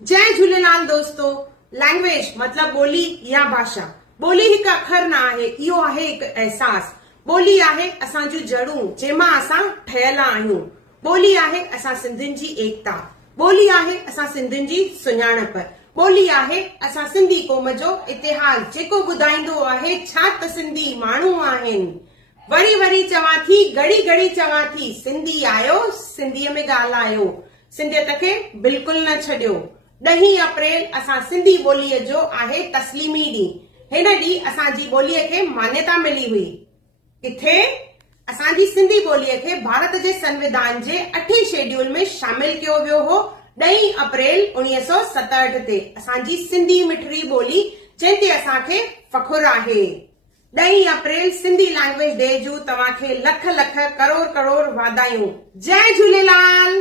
जय झूलेलाल दोस्तों। लैंग्वेज मतलब ॿोली या भाषा। ॿोली हिकु अखर न आहे, इहो आहे हिकु अहसास। ॿोली आहे असांजूं जड़ूं जंहिंमां असां ठहियल आहियूं। ॿोली आहे असां सिंधियुनि जी एकता। ॿोली आहे असां सिंधियुनि जी सुञाणप। ॿोली आहे असां सिंधी क़ौम जो इतिहास जेको ॿुधाईंदो आहे छा त सिंधी माण्हू आहिनि। वरी वरी चवां थी, घड़ी घड़ी चवां थी, सिंधी आयो, सिंधीअ में ॻाल्हायो, सिंधियत खे बिल्कुल न छॾियो। 10 अप्रैल असां सिंधी ॿोलीअ जो आहे तस्लीमी ॾींहुं। हिन ॾींहुं असांजी ॿोलीअ खे मान्यता मिली हुई। किथे? असांजी सिंधी ॿोलीअ खे भारत जे संविधान जे 8 शेड्यूल में शामिल कयो वियो हो 10 अप्रैल 1967 ते। असांजी सिंधी मिठड़ी ॿोली जंहिं ते असांखे फ़खुर आहे। 10 अप्रैल सिंधी लैंग्वेज डे जूं तव्हांखे लख लख करोड़ करोड़ वाधायूं। जय झूलेलाल।